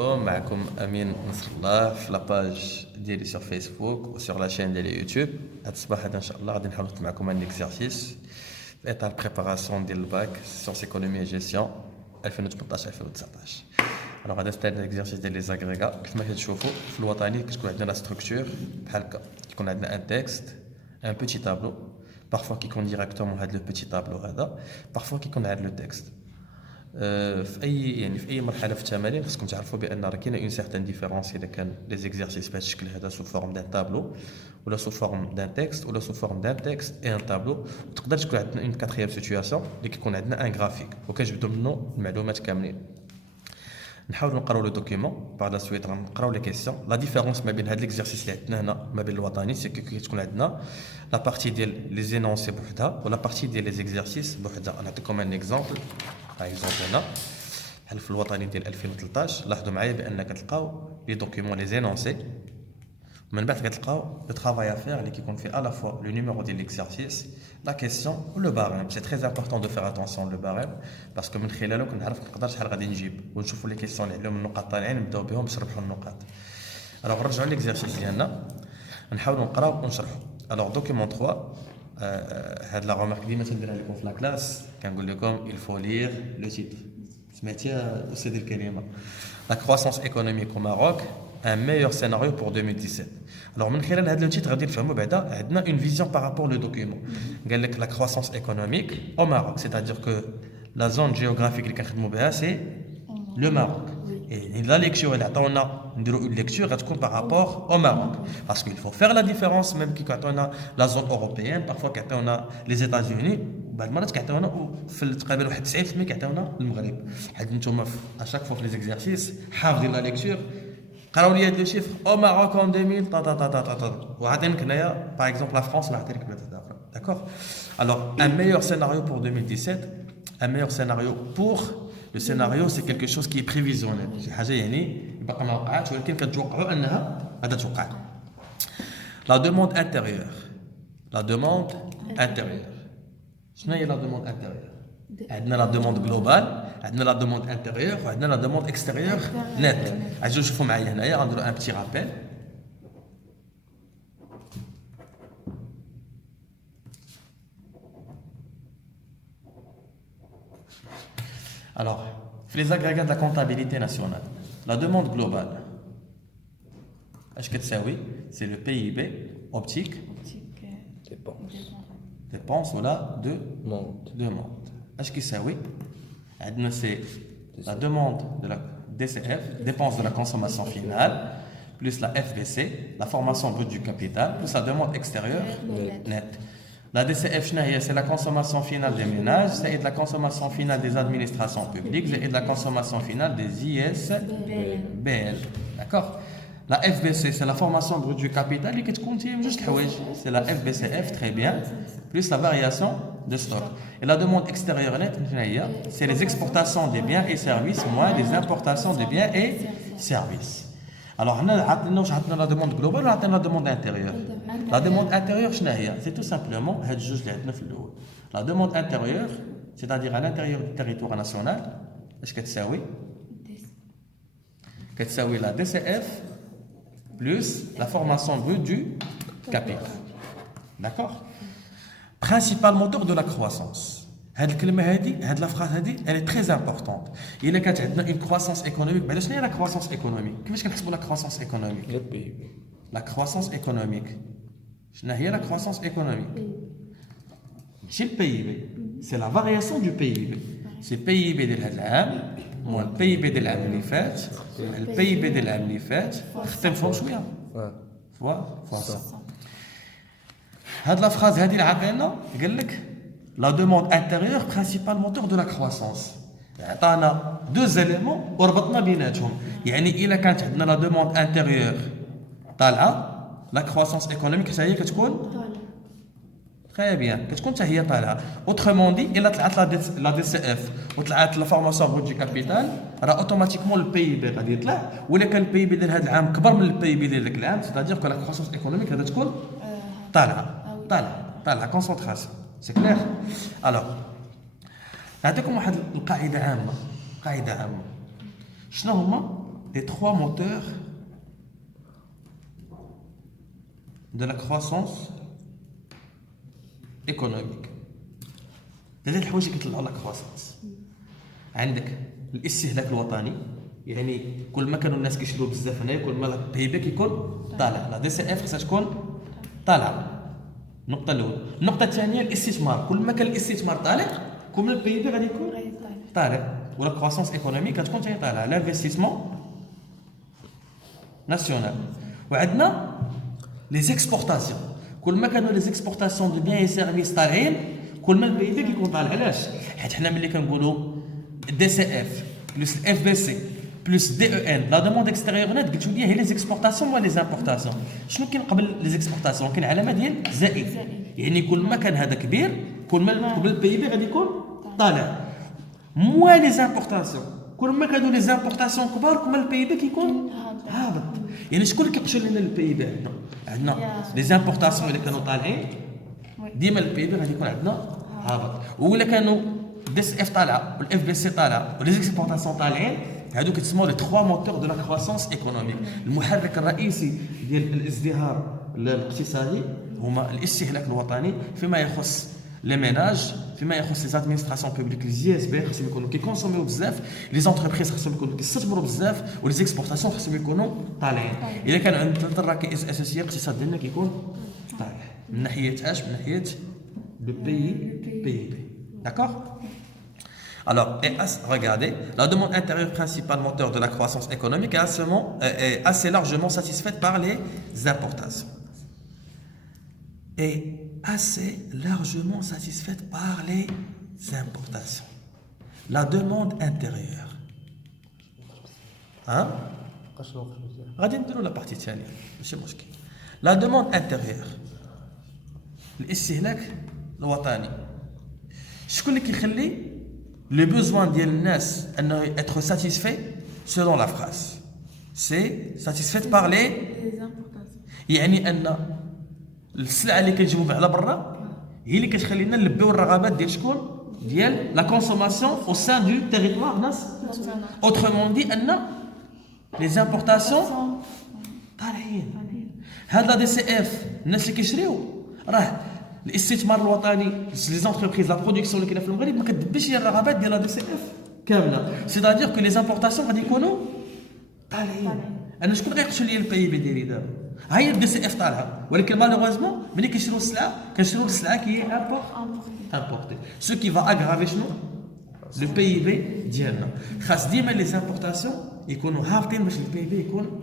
معكم أمين نصر الله في لاباج ديالي sur Facebook و sur la chaîne ديالي يوتيوب. هاد الصباح هذا إن شاء الله غادي نحاول معكم un exercice في إطار préparation ديال الباك sciences économie et gestion 2018-2019. Alors هذا ستايل الاكزرسيس ديال لي زاغريغا. كيف ما كتشوفوا في الوطني كتكون عندنا لا ستركتور بحال هكا، كيكون عندنا ان تكست ان بوتي تابلو، بارفوا كيكون ديريكتومون هذا لو بوتي تابلو هذا، بارفوا كيكون هذا لو تكست. في اي مرحله في التمارين خصكم تعرفوا بان راه كاينه اون سيغتان ديفيرونس اذا كان لي زيكزارسيس بهذا الشكل هذا سو فورم دان تابلو ولا سو فورم دان تكست ولا سو فورم دان تكست اي ان تابلو. وتقدر تكون عندنا اون كاتريام سيتوياسيون اللي كيكون عندنا ان غرافيك وكنجبدوا منه المعلومات كاملين. نحاولوا نقراو لو دوكيومون بعد لا سويت غنقراو لي كيسيون. لا ديفيرونس ما بين هاد ليكزارسيس اللي عندنا هنا ما بين الوطني سي كتكون عندنا لا بارتي ديال لي زينونسي بوحدها ولا بارتي ديال لي زيكزارسيس بوحدها. نعطيكم ان اكزامبل. باغ اكزومبل هنا بحال في الوطني ديال 2013 لاحظوا معايا بان كتلقاو لي دوكيومون لي زينونسي ومن بعد كتلقاو لو طرافاي افير اللي كيكون فيه الا فوا لو نيميرو ديال ليكزارسيس لا كيسيون و لو باريم. سي تري امبورطون دو فير اتونسيون لو باريم باسكو من خلاله كنعرف نقدر شحال غادي نجيب ونشوفوا لي كيسيون اللي عليهم النقاط طالعين نبداو بهم باش نربحوا النقاط. الوغ نرجعوا ليكزارسيس ديالنا نحاولوا نقراو ونشرحوا. الوغ دوكيومون 3 هاد لا رومارك ديما تنديرها لكم في لا كلاس كنقول لكم il faut lire le titre. سمعتيها أستاذ الكريمة؟ La croissance économique au Maroc, un meilleur scénario pour 2017. Alors من خلال هذا التيتر غادي نفهموا بعدا عندنا une vision par rapport au document. قال لك la croissance économique au Maroc, c'est-à-dire que la zone géographique اللي كنخدموا بها c'est le Maroc. Et la lecture اللي عطاونا نديروا une lecture غتكون par rapport au Maroc parce qu'il faut faire la différence même كي كيعطونا la zone européenne parfois كيعطيونا les États-Unis بعض المرات كيعطيونا في تقريبا واحد 90% كيعطيونا المغرب. حيت نتوما اشاك فوا في لي زيكزارسيس حافظين لا ليكتور قراو لي هاد لو شيفر او ماروك ان 2000 تا تا تا تا تا وعطينك هنايا باغ اكزومبل لا فرانس ولا عطينك بلاد اخرى. داكوغ. الوغ ان ميور سيناريو بور 2017 un meilleur scénario pour le scénario c'est quelque chose qui est prévisionnel شي حاجه يعني باقا ما وقعاتش ولكن كتوقعوا انها غادا توقع. لا دوموند انتيريور. لا دوموند انتيريور شنو هي لا دوموند انتيريور؟ عندنا لا دوموند جلوبال، عندنا لا دوموند انتيريور وعندنا لا دوموند اكستيريور نت. عايزين نشوفوا معايا هنايا غنديروا ان بتي رابيل. Alors, les agrégats de la comptabilité nationale, la demande globale, c'est le PIB optique, dépenses ou la demande. Est-ce que c'est oui? C'est la demande de la DCF, dépenses de la consommation finale, plus la FBC, la formation brute du capital, plus la demande extérieure nette. La DCF, c'est la consommation finale des ménages, c'est la consommation finale des administrations publiques, c'est la consommation finale des ISBL. D'accord? La FBC, c'est la formation brute du capital, c'est la FBCF, très bien, plus la variation de stock. Et la demande extérieure nette, c'est les exportations des biens et services moins les importations des biens et services. Alors, on a la demande globale ou la demande intérieure? La demande intérieure, c'est tout simplement la demande intérieure, c'est-à-dire à l'intérieur du territoire national, est-ce que c'est oui? C'est la DCF plus la formation brute du capital. D'accord? Principal moteur de la croissance. Cette phrase elle est très importante. Il y a une croissance économique. Mais quelle est la croissance économique? Qu'est-ce qu'on appelle la croissance économique? Le PIB. La croissance économique. Quelle est la croissance économique? C'est le PIB. C'est la variation du PIB. C'est le PIB de l'année, moins le PIB de l'année اللي فات, le PIB de l'année اللي فات, اختلفوا شوية. fois ça. Cette phrase هذه اللي عطينا قال لك la demande intérieure principal moteur de la croissance. عطانا deux éléments وربطنا بيناتهم. يعني إلا كانت عندنا la demande intérieure طالعة la croissance économique حتى هي كتكون très bien كتكون حتى هي طالعة. autrement dit إلا طلعت la DCF وطلعت la formation brute du capital راه اوتوماتيكمون البي بي غادي يطلع. ولا كان البي بي ديال هذا العام كبر من البي بي ديال ذاك العام c'est-à-dire que la croissance économique غادي تكون طالعة concentration. C'est clair? Alors, نعطيكم واحد القاعدة عامة. قاعدة عامة. شنو هما des trois moteurs de la croissance économique. ثلاث الحوايج اللي كيطلعوا لا كرواسونس. عندك الاستهلاك الوطني، يعني كل ما كانوا الناس كيشريو بزاف هنايا كل ما البي بي كيكون طالع. لا دي سي اف خصها تكون طالعه. النقطه الاولى. النقطه الثانيه الاستثمار، كل ما كان الاستثمار طالع كل ما البي بي غادي يكون طالع. ولا كرواسونس ايكونوميك غتكون ثاني طالعه. لانفستيسمون ناسيونال. وعندنا لي زيكسبورتاسيون، كل ما كانوا لي زيكسبورتاسيون دو بيان اي سيرفيس طالعين كل ما البي بي كيكون طالع. علاش؟ حيت حنا ملي كنقولوا دي سي اف بلس الاف بي سي بلس دي او ان لا دوموند اكستيريور نت، قلت لي هي لي زيكسبورتاسيون ولا لي زامبورتاسيون. شنو كاين قبل لي زيكسبورتاسيون؟ كاين علامه ديال زائد، يعني كل ما كان هذا كبير كل ما قبل البي بي غادي يكون طالع. موان لي زامبورتاسيون، كل ما كانوا لي زامبورتاسيون كبار كل ما البي بي كيكون هابط. يعني شكون اللي كيقشر لنا البي بي؟ عندنا لي زامبورتاسيون اللي كانوا طالعين ديما البي بي غادي يكون عندنا هابط. ولا كانوا دي سي اف طالعه والاف بي سي طالعه ولي زيكسبورتاسيون طالعين، هادو كيتسموا لي 3 موتور دو لا كرواسونس ايكونوميك. المحرك الرئيسي ديال الازدهار الاقتصادي هما الاستهلاك الوطني فيما يخص لي ميناج، فيما يخص لي زادمينستراسيون بوبليك لي جي اس بي خصهم يكونوا كيكونسوميو بزاف، لي زونتربريز خصهم يكونوا كيستثمروا بزاف، ولي زيكسبورتاسيون خصهم يكونوا طالعين. الا كان عندنا ثلاث الركائز الاساسيه الاقتصاد ديالنا كيكون طالع من ناحيه اش؟ من ناحيه لو بي. D'accord? Alors, regardez, la demande intérieure principale moteur de la croissance économique est assez largement satisfaite par les importations. Est assez largement satisfaite par les importations. La demande intérieure. Hein? غادي نديرو لا بارتي الثانية ماشي مشكل. La demande intérieure. الاستهلاك الوطني. شكون اللي كيخلي لي بوزوان ديال الناس انه être satisfait selon la phrase c'est satisfait par les يعني ان السلعه اللي كنجيبوا على برا هي اللي كتخلينا نلبيو الرغبات ديال شكون؟ ديال لا كونسوماسيون او سان دو تيريتوار ناس. اوترومون دي ان لي زامبورتاسيون طالعين. هذا دي سي اف الناس اللي كيشريو راه الاستثمار الوطني لي زونتربريز لا برودكسيون اللي كاينه في المغرب ما كتدبش هي الرغبات ديال دي سي اف كامله. سي دادير كو لي زامبورتاسيون غادي يكونوا طالعين. انا شكون غيقشر لي البي بي ديالي دابا؟ ها هي الدي سي اف طالعه، ولكن مالوغوزمون ملي كيشريو السلعه كنشريو السلعه كي امبورتي سو كي فا اغرافي شنو؟ لو بي بي ديالنا. خاص ديما لي زامبورتاسيون يكونوا هابطين باش البي بي يكون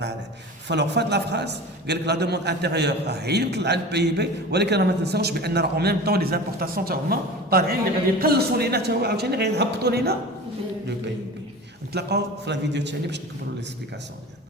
طالع. فلو فات لا فراز قال لك لا دوموند انتيريور هي اللي طلع البي بي، ولكن ما تنساوش بان راه ميم طون لي زامبورتاسيون تا هما طالعين اللي غادي يقلصوا لينا تا هو عاوتاني غادي يهبطوا لينا لو بي بي. نتلاقاو في لا فيديو الثانيه باش نكملوا ليكسبليكاسيون.